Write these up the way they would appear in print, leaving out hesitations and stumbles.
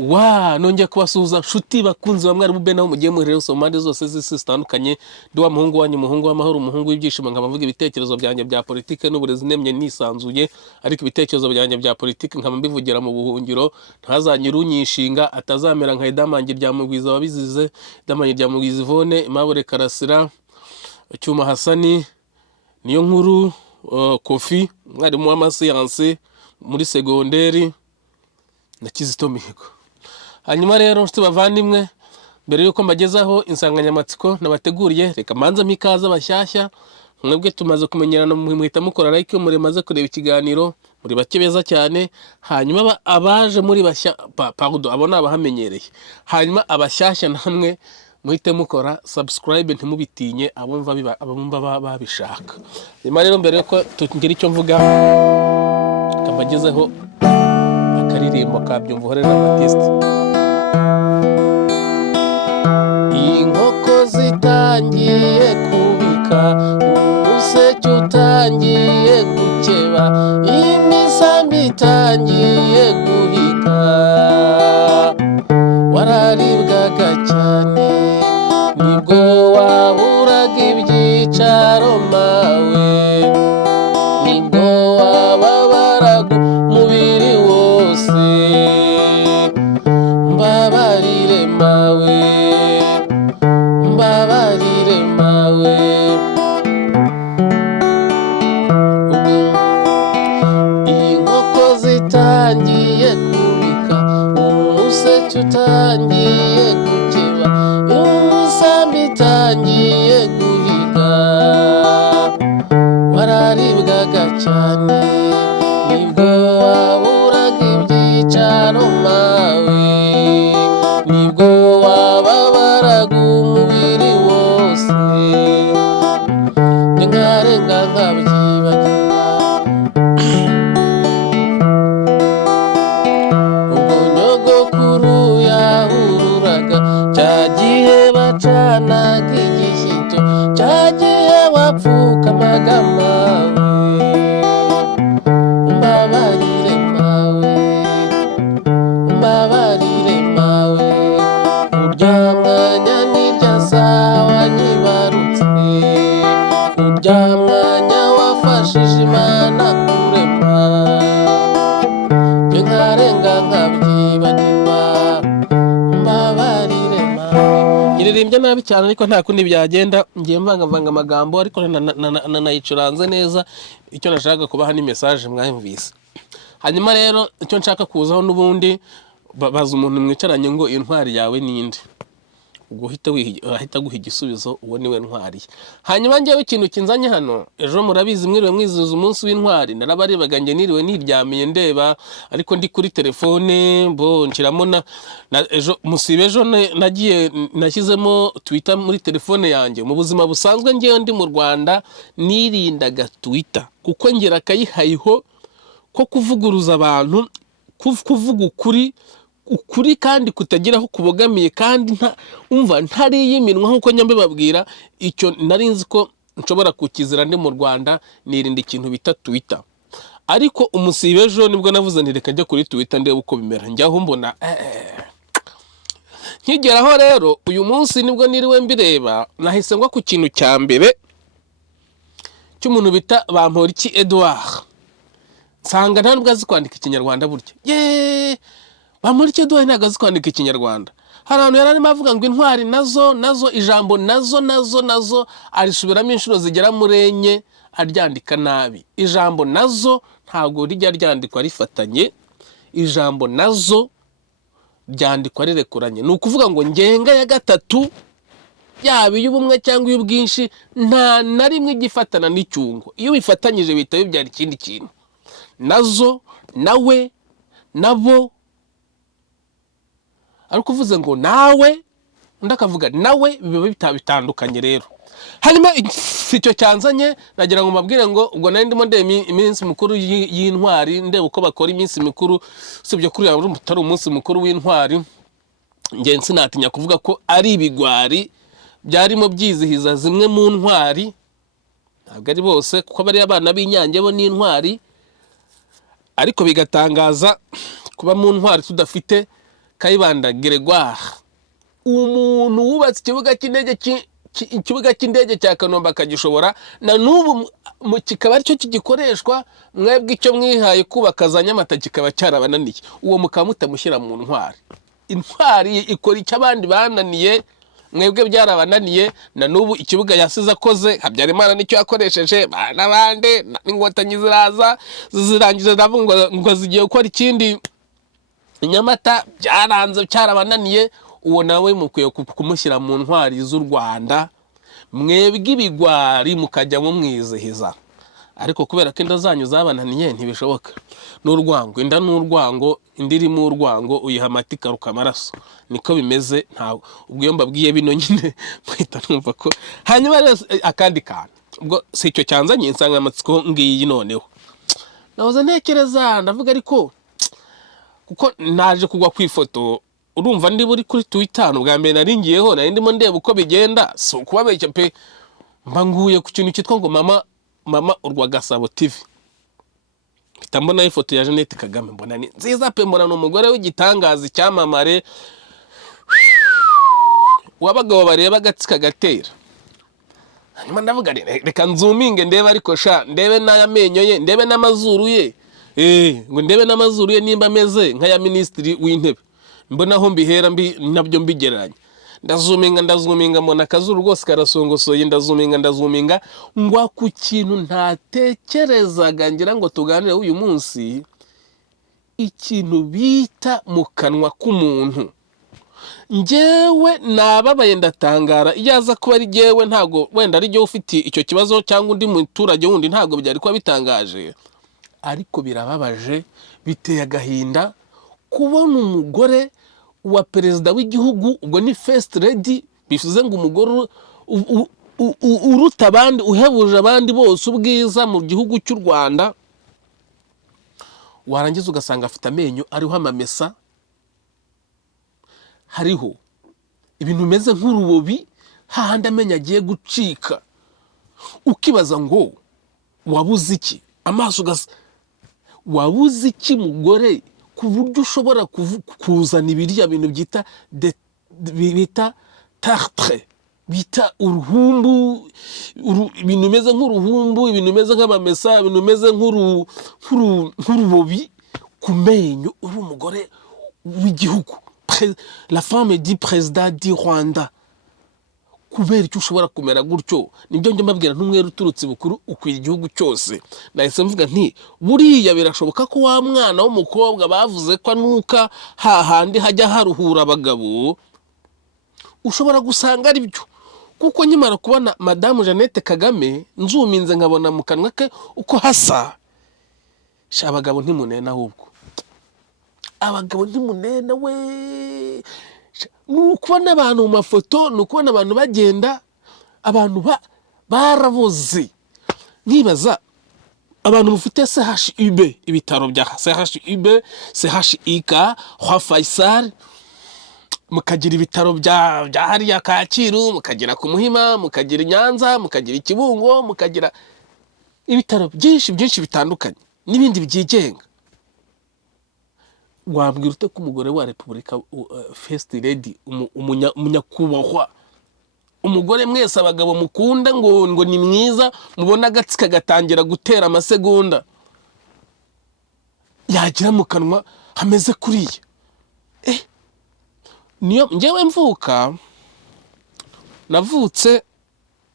nongeye kubasuhuza nshuti bakunzi ba mwarimu Ben aho mugiye muherero somande zose z'isi zitandukanye ndi wa muhungu wanyu umuhungu w'amahoro umuhungu w'ibyishimo nkaba mvuga ibitekerezo byanjye bya politike n'uburezi nemye nisanzuye ariko ibitekerezo byanjye bya politike nkaba mbivugira mu buhungiro ntazanyira unyishinga atazamera nka Idamangi rya Mugwiza wabizize Idamangi rya Mugwiza Yvonne Mabure Karasira Cyuma Hasani niyo nkuru Kofi mwarimu w'amasiyanse muri segonderi na Kizito Mihigo. Hanyuma rero nshuti bavandimwe mbere yuko mbagezaho insanganyamatsiko nabateguriye reka manza mikaza bashyashya mwebwe tumaze kumenyerana muhita mukora like muri maze kureba ikiganiro muri bake beza cyane hanyuma abaje muri bashya pardon abona abahamenyereye hanyuma abashyashya namwe muhite mukora subscribe ntimubitinye abumva babishaka. Nyuma rero mbere yuko tugira icyo mvuga kambagezeho akaririmbo kabyumvuhore na Baptiste. Inkoko zitangiye kubika umuseke utangiye gukeba imisambi itangiye guhiga wararibwaga cyane nibwo waburaga ibyicaro mawe nibwo wababaraga umubiri wose mbabarire mawe inkoko zitangiye kubika umuseke utangiye gukeba umusambi itangiye guhiga wararibwaga cyane nibwo waburaga ibyicaro mawe nibwo wababaraga umubiri wose nkarenga nkabyibagirwa ubwo nyogokuru yahururaga cya gihe bacanaga igishyito cya gihe wapfukamaga mawe mbabarire mawe urya mwanya nirya sawa nyibarutse urya mwanya wafashije Imana kurema byo nkarenga nkabyibagirwa mbabarire mawe. Nyiririmbye nabi cyane ariko nta kundi byagenda ngiye mvanga amagambo ariko nayicuranze neza icyo nashaka kubaha ni message mwayumvise. Hanyuma rero icyo nshaka kuzaho n'ubundi baza umuntu mwicaranye ngo intwari yawe ninde ubwo ahita guha igisubizo uwo niwe ntwari. Hanyuma ngewe ikintu kinzanye hano ejo murabizi mwiriwe mwizihiza umunsi w'intwari narabarebaga nge niriwe niryamiye ndeba ariko ndi kuri telefone nshiramo na ejo musibe ejo nagiye nashyizemo Twitter muri telefone yanjye mu buzima busanzwe ngewe ndi mu Rwanda nirindaga Twitter kuko ngera akayihayiho ko kuvuguruza abantu kuvuga ukuri kandi kutagiraho kubogamiye kandi ntari yiminwa nkuko nyambe babwira icyo narinzi ko nshobora kukizira ndi mu Rwanda nirinda ikintu bita Twitter. Ariko umusibe ejo nibwo navuze nti reka njya kuri Twitter ndebe uko bimera njyaho mbona nkigeraho rero uyu munsi nibwo niriwe mbireba nahise ngwa ku kintu cya mbere cy'umuntu bita Bamporiki Edouard nsanga nta nubwo azi kwandika ikinyarwanda burya Bamporiki Edouard ntabwo azi kwandika ikinyarwanda. Hari ahantu yari arimo avuga ngo intwari nazo ijambo nazo arisubiramo inshuro zigera muri enye aryandika nabi. Ijambo nazo ntabwo rijya ryandikwa rifatanye, ijambo nazo ryandikwa rirekuranye. Ni ukuvuga ngo ngenga ya gatatu yaba iy'ubumwe cyangwa iy'ubwinshi nta na rimwe igifatana n'icyungo. Iyo bifatanyije bihita bibyara ikindi kintu. Nazo, nawe, nabo ariko uvuze ngo nawe undi akavuga nawe biba bitandukanye rero. Hanyuma icyo cyanzanye nagira ngo mbabwire ngo ubwo nari ndimo ndeba iminsi mukuru y'intwari ndeba uko bakora iminsi mikuru usibye kuri yawe utari umunsi mukuru w'intwari nge sinatinya kuvuga ko ari ibigwari byarimo byizihiza zimwe mu ntwari ntabwo ari bose kuko bari abana b'Inyange bo n'intwari ariko bigatangaza kuba mu ntwari tudafite Kayibanda Gregoire, umuntu wubatse ikibuga cy'indege cya Kanombe akagishobora na n'ubu kikaba aricyo kigikoreshwa, mwebwe icyo mwihaye kubaka za Nyamata kikaba cyarabananiye, uwo mukaba mutamushyira mu ntwari. Intwari ikora icyo abandi bananiye, mwebwe byarabananiye, na n'ubu ikibuga yasize akoze Habyarimana nicyo yakoresheje, n'abandi n'inkotanyi ziraza zirangiza ngo zigiye gukora ikindi Nyamata, byaranze cyarabananiye. Uwo nawe mukwiye kumushyira mu ntwari z'u Rwanda, mwebwe ibigwari mukajya mumwizihiza, ariko kubera ko inda zanyu zabananiye ntibishoboka. N'urwango, inda n'urwango, indi irimo urwango uyiha amata ikaruka amaraso, niko bimeze. Ntawe ubwo iyo mbabwiye bino nyine mwita numva ko. Hanyuma rero akandi kantu, ubwo si icyo cyanzanye insanganyamatsiko ngiyi noneho nahoze ntekereza ndavuga, ariko kuko naje kugwa ku ifoto, urumva ndi buri kuri Twitter bwa mbere naringiyeho, nari ndimo ndeba uko bigenda, si ukubabeshya pe, mba nguye ku kintu cyitwa ngo mama urwa Gasabo TV, mpita mbona ifoto ya Jeannette Kagame, mbona ni nziza pe, mbona n'umugore w'igitangaza icyamamare w'abagabo bareba agatsika gatera. Hanyuma ndavuga reka nzuminge ndebe, ariko sha ndebe n'amenyo ye, ndebe n'amazuru ye, ngo ndebe n'amazuru ye nimba ameze nk'aya minisitiri w'intebe, mbona aho mbihera nabyo mbigereranya. Ndazuminga mbona akazuru rwose karasongosoye, ndazuminga ngwa ku kintu ntatekerezaga, ngira ngo tuganire uyu munsi, ikintu bita mu kanwa k'umuntu. Njyewe nababaye ndatangara, iyo aza kuba ari jyewe ntago wenda ari jyewe ufite icyo kibazo, cyangwa undi muturage wundi ntago byari kuba bitangaje, ariko birababaje, biteye agahinda kubona umugore wa perezida w'igihugu, ubwo ni first lady, bivuze ngo umugore uruta abandi, uhebuje abandi bose ubwiza mu gihugu cy'u Rwanda, warangiza ugasanga afite amenyo ariho amamesa, hariho ibintu bimeze nk'urubobi, hahandi amenyo agiye gucika, ukibaza ngo wabuze iki? Amaso wabuze iki mugore ku buryo ushobora kuzana ibiriya bintu bita tartre, bita uruhumbu, ibintu bimeze nk'uruhumbu, ibintu bimeze nk'amamesa, ibintu bimeze nk'urubobi ku menyo, uri umugore w'igihugu, la femme du président du Rwanda. Kubera icyo ushobora kumera gutyo, nibyo njye mbabwira, ntumwere uturutse bukuru ukwira igihugu cyose. Nahise mvuga nti buriya birashoboka ko wa mwana w'umukobwa bavuze ko anuka hahandi hajya haruhura abagabo, ushobora gusanga ari byo, kuko nkimara kubona Madamu Jeannette Kagame nzuminze nkabona mu kanwa ke uko hasa, abagabo ntimunena, ahubwo abagabo ntimunena we. Nukubona abantu mu mafoto, nukubona abantu bagenda, abantu barabuze. Nibaza abantu mufite CHUB, ibitaro bya CHUB, CHUK, Roi Faisal, mukagira ibitaro bya hariya Kacyiru, mukagira ku Muhima, mukagira Nyanza, mukagira Kibungo, mukagira ibitaro byinshi bitandukanye n'ibindi byigenga. Wambwira ute ko umugore wa Repubulika, first lady, umunyakubahwa, umugore mwese abagabo mukunda ngo ni mwiza, mubona agatsika gatangira gutera amasegonda, yagira mu kanwa hameze kuriya? Niyo njyewe mvuka, navutse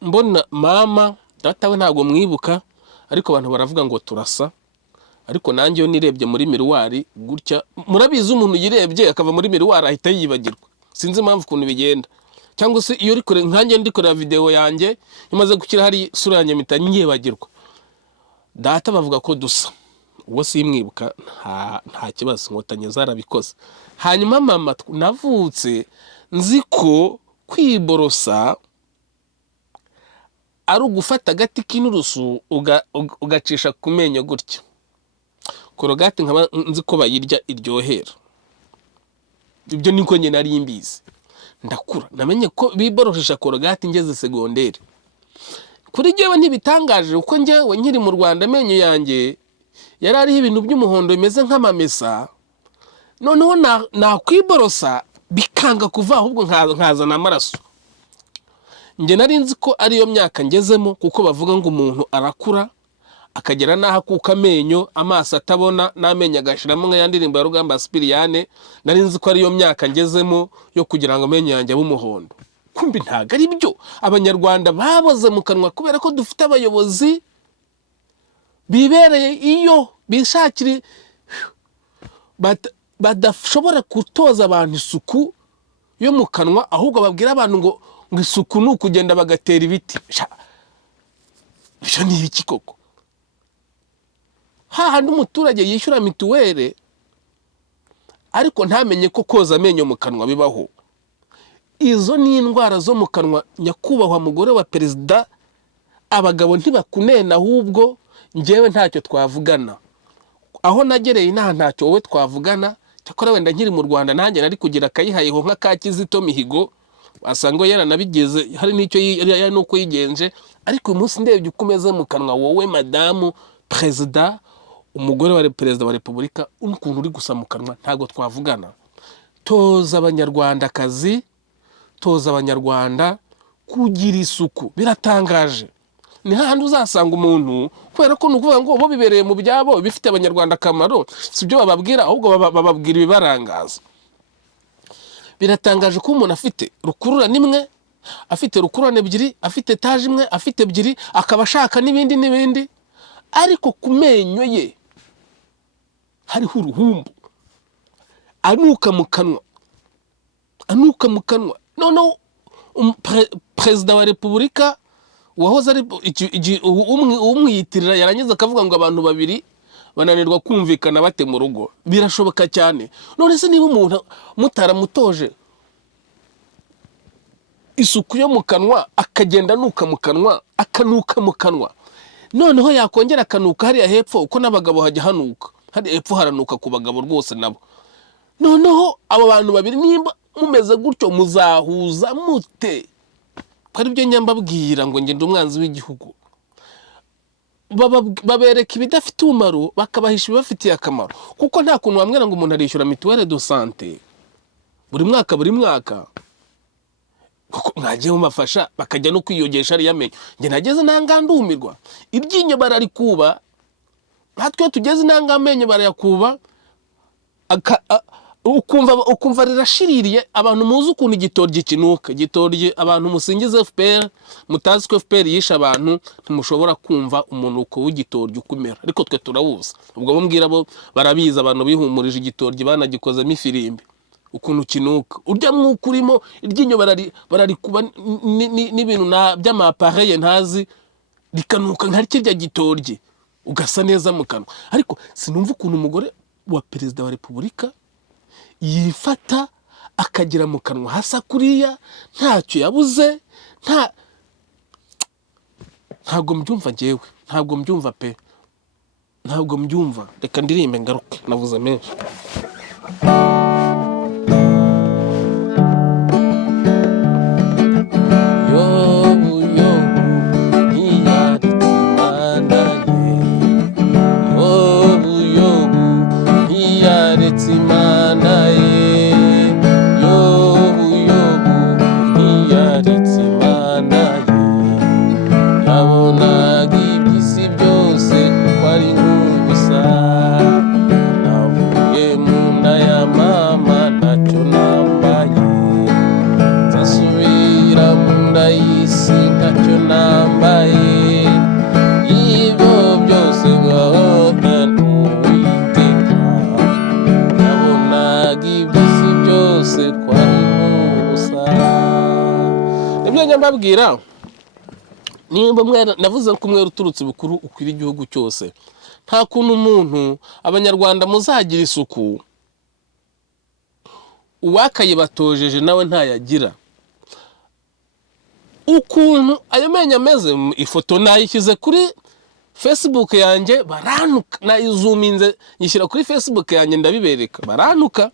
mbona mama, data we ntabwo mwibuka, ariko abantu baravuga ngo turasa. Ariko nanjye yo nirebye muri miruwari gutya, murabizi umuntu yirebye akava muri miruwari ahita yibagirwa, sinzi impamvu ukuntu bigenda. Cyangwa se iyo rikore nkanjye ndikorera video yanjye, imaze gukira hari sura yanjye mpita nyibagirwa. Data bavuga ko dusa, uwo simwibuka, nta kibazo, Inkotanyi zarabikoze. Hanyuma mama, navutse nzi ko kwiborosa ari ugufata agati k'inurusu ugacisha ku menyo gutya. Korogate nkaba nzi ko bayirya iryohera. Ibyo niko nyine nari mbizi. Ndakura namenye ko biboroshesha korogate ngeze segonderi. Kuri jyewe ntibitangaje uko njyewe nkiri mu Rwanda amenyo yanjye yari ariho ibintu by'umuhondo bimeze nk'amamesa. noneho nakwiborosa bikanga kuva ahubwo nkazana amaraso. Nge nari nzi ko ariyo myaka ngezemo, kuko bavuga ngo umuntu arakura akagera naho akuka amenyo, amaso atabona n'amenyo agashiramo nka yandirimbo ya Rugamba Sipiriyane. Nari nzi ko ariyo myaka ngezemo yo kugira ngo amenyo yanjye abe umuhondo. Kumbi ntago ari byo. Abanyarwanda baboze mu kanwa kubera ko dufite abayobozi bibereye iyo bishakira badashobora gutoza abantu isuku yo mu kanwa, ahubwo babwira abantu ngo isuku ni ukugenda bagatera ibiti. Ibyo ni ibiki koko? Hahandi umuturage yishyura mituweli ariko ntamenye ko koza amenyo mu kanwa bibaho. Izo ni indwara zo mu kanwa, nyakubahwa mugore wa perezida. Abagabo ntibakunena, ahubwo njyewe ntacyo twavugana. Aho nagereye ntacyo wowe twavugana. Cyakora wenda nkiri mu Rwanda nanjye nari kugira akayihayeho nka ka Kizito Mihigo, wasanga yaranabigeze, hari n'icyo nuko yigenje. Ariko uyu munsi ndebye uko umeze mu kanwa wowe madamu perezida, umugore wa perezida wa repubulika, ukuntu uri gusa mu kanwa, ntago twavugana. Toza abanyarwandakazi, toza abanyarwanda kugira isuku. Biratangaje. Ni hahandi uzasanga umuntu kubera ko nukuvuga ngo bo bibereye mu byabo bifite abanyarwanda akamaro, sibyo bababwira, ahubwo bababwira ibibarangaza. Biratangaje ko umuntu afite rukurura nimwe, afite rukurane ebyiri, afite etaje imwe, afite ebyiri, akaba ashaka n'ibindi, ariko ku menyo ye hariho uruhumbu, anuka mu kanwa. Noneho perezida wa repubulika wahoze ari umwiyitirira yarangiza akavuga ngo abantu babiri bananirwa kumvikana bate mu rugo. Birashoboka cyane. None se niba umuntu mutaramutoje isuku yo mu kanwa, akagenda anuka mu kanwa, akanuka mu kanwa, noneho yakongera akanuka hariya hepfo, uko n'abagabo hajya hanuka, hariya hepfo haranuka ku bagabo rwose nabo. Noneho abo bantu babiri nimba mumeze gutyo muzahuza mute? Ari byo nyambabwira ngo ngende umwanzi w'igihugu. Babereka ibidafite umumaro bakabahisha ibibafitiye akamaro, kuko nta kuntu bamwera ngo umuntu arishyura mituwele de sante buri mwaka, kuko mwagiye mumafasha bakajya no kwiyogesha ari yamenyo. Nge nageze ntangandumirwa, ibyinyo bararikuba, natwe tugeze ntangamenyo barayakuba, ukumva rirashiririye. Abantu muzi ukuntu igitoryi kinuka, igitoryi abantu musingize FPR, mutazi ko FPR yisha abantu, ntumushobora kumva umuntu uko w'igitoryi ukumera, ariko twe turawuza. Ubwo bombwira bo barabiza, abantu bihumurije igitoryi banagikozemo ifirimbi ukuntu kinuka. Urya mwuka urimo iryinyo bararikuba n'ibintu by'amapareye ntazi, rikanuka nka kirya gitoryi, ugasa neza mu kanwa. Ariko sinumva ukuntu umugore wa perezida wa repubulika yifata akagira mu kanwa hasa kuriya, ntacyo yabuze. Ntabwo mbyumva njyewe, ntabwo mbyumva pe, ntabwo mbyumva. Reka ndirimbe ngaruke, navuze menshi. Mbabwira nimba navuze ko umwe uturutse bukuru ukwira igihugu cyose. Nta kuntu umuntu abanyarwanda muzagira isuku uwakayibatojeje nawe ntayagira. Ukuntu ayo menyo ameze, ifoto nayishyize kuri Facebook yanjye, baranuka, nayizuminze nyishyira kuri Facebook yanjye ndabibereka, baranuka.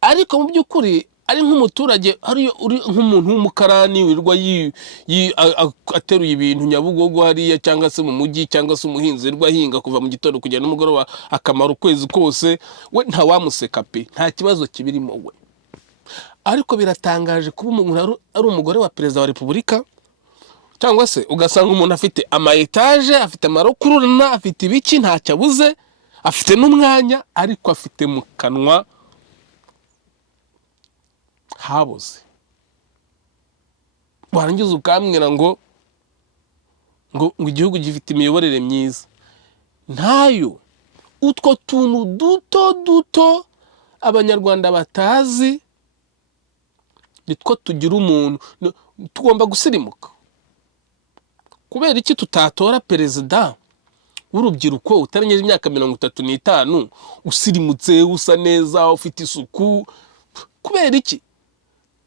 Ariko mu by'ukuri ari nk'umuturage hariyo uri nk'umuntu w'umukarani wirwa ateruye ibintu Nyabugogo hariya cyangwa se mu mujyi cyangwa se umuhinzi wirwa ahinga kuva mu gitondo kugera n'umugoroba akamara ukwezi kose, we nta wamuseka pe, nta kibazo kibirimo we. Ariko biratangaje kuba umuntu ari umugore wa perezida wa repubulika, cyangwa se ugasanga umuntu afite ama etage, afite amarokuruna, afite ibiki, ntacyo abuze, afite n'umwanya, ariko afite mu kanwa habuze. Warangiza ukambwira ngo igihugu gifite imiyoborere myiza. Ntayo. Utwo tuntu duto abanyarwanda batazi nitwo tugira umuntu. Tugomba gusirimuka. Kubera iki tutatora perezida w'urubyiruko utarengeje imyaka 35 usirimutse, usa neza, ufite isuku? Kubera iki?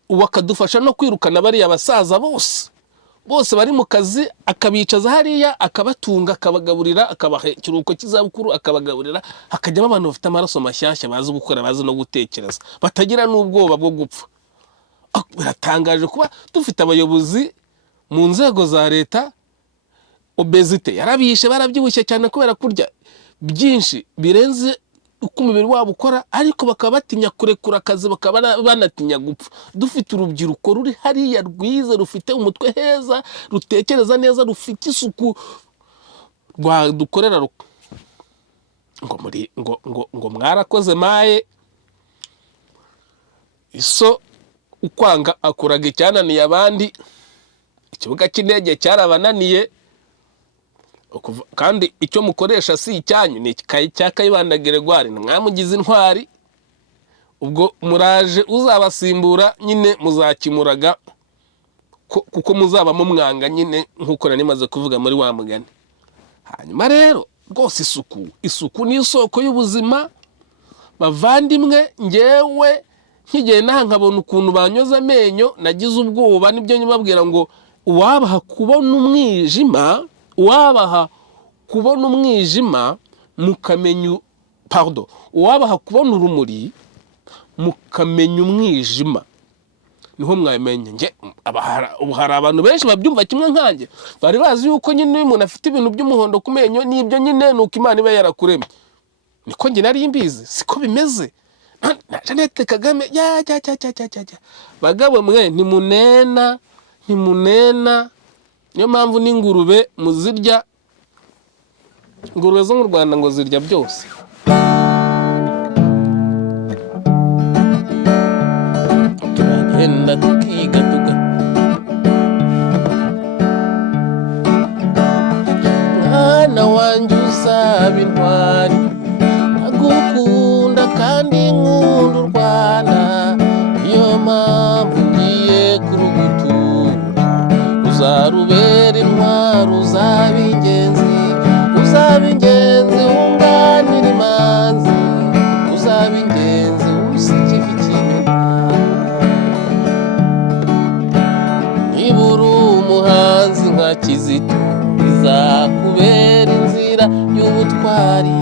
Ubu akadufasha no kwirukana bariya abasaza bose bari mu kazi, akabicaza hariya, akabatunga, akabagaburira, akabaha ikiruhuko cy'izabukuru, akabagaburira, hakajyamo abantu bafite amaraso mashyashya, bazi gukora, bazi no gutekereza, batagira n'ubwoba bwo gupfa. Biratangaje kuba dufite abayobozi mu nzego za leta obesite yarabishe, barabyibushye cyane kubera kurya byinshi birenze uko umubiri wabo ukora, ariko bakaba batinya kurekura akazi, bakaba banatinya gupfa. Dufite urubyiruko ruri hariya rwiza, rufite umutwe heza, rutekereza neza, rufite isuku, dukorera ngo mwarakoze maye iso ukwanga akuraga icyananiye abandi, ikibuga cy'indege cyarabananiye, kandi icyo mukoresha si icyanyu, ni cya Kayibanda Gregoire, mwamugize intwari. Ubwo muraje uzabasimbura nyine muzakimuraga, kuko muzaba mumwanga nyine, nkuko nari maze kuvuga muri wa mugani. Hanyuma rero rwose isuku ni isoko y'ubuzima bavandimwe. Ngewe nkigeye naha nkabona ukuntu banyoza amenyo, nagize ubwoba. Nibyo nyibabwira ngo uwabaha kubona umwijima, mukamenya, uwabaha kubona urumuri mukamenya umwijima, niho mwamenye. Nge ubu hari abantu benshi babyumva kimwe nkanjye, bari bazi yuko nyine umuntu afite ibintu by'umuhondo ku menyo n'ibyo nyine nuko Imana iba yarakuremye. Niko nge nari mbizi, siko bimeze. Na Jeannette Kagame bagabo mwe ntimunena. Niyo mpamvu n'ingurube muzirya, ingurube zo mu Rwanda ngo zirya byose. Turagenda tukiga mwana wanjye uzaba intwari, agukunda kandi nkunda u Rwanda, niyo mpamvu ngiye kurugutura. Uzarubera intwari, uzaba ingenzi wunganira imanzi, uzaba ingenzi usikiva ikimena. Niba uri umuhanzi nka Kizito, bizakubera inzira y'ubutwari.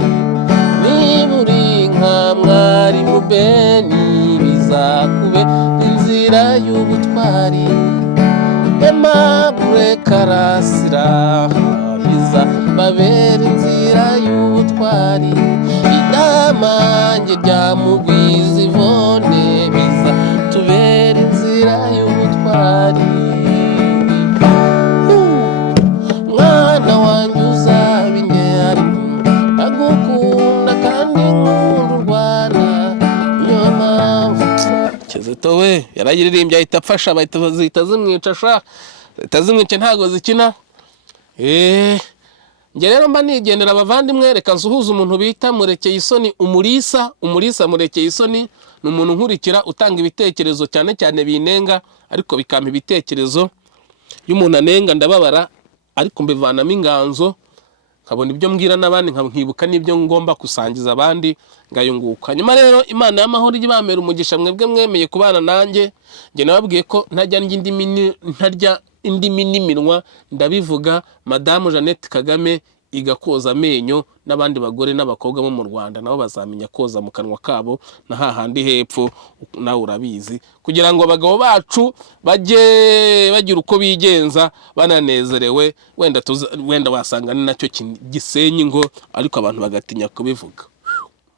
Niba uri nka Mwarimu Beni, bizakubera inzira y'ubutwari. Aimable Karasira, bizababera inzira y'ubutwari. Idamange rya Mugwiza Yvonne, bizatubera inzira y'ubutwari. Mwana wanjye uzaba intwari, agukunda kandi nkunda u Rwanda, niyo mpamvu. Kizito we yarayiririmbye ahita afasha, bahita zihita zimwica, zihita ntago zikina. Nge rero mba nigendera abavandimwe, reka nsuhuza umuntu bita Murekeyisoni Umulisa Murekeyisoni. Ni umuntu nkurikira utanga ibitekerezo cyane cyane binenga, ariko bikampa ibitekerezo. Y'umuntu anenga ndababara, ariko mbivanamo inganzo, nkabona ibyo mbwira n'abandi, nkibuka n'ibyo ngomba kusangiza abandi, ngayunguka. Nyuma rero Imana y'amahoro ibamera umugisha, mwebwe mwemeye kubana nanjye. Nge nababwiye ko ntajya indimi n'iminwa, ndabivuga. Madamu Jeannette Kagame igakoza amenyo, n'abandi bagore n'abakobwa bo mu Rwanda nabo bazamenya koza mu kanwa kabo na hahandi hepfo nawe urabizi, kugira ngo abagabo bacu bajye bagira uko bigenza bananezerewe. Wenda wasanga ni nacyo gisenya ingo ariko abantu bagatinya kubivuga.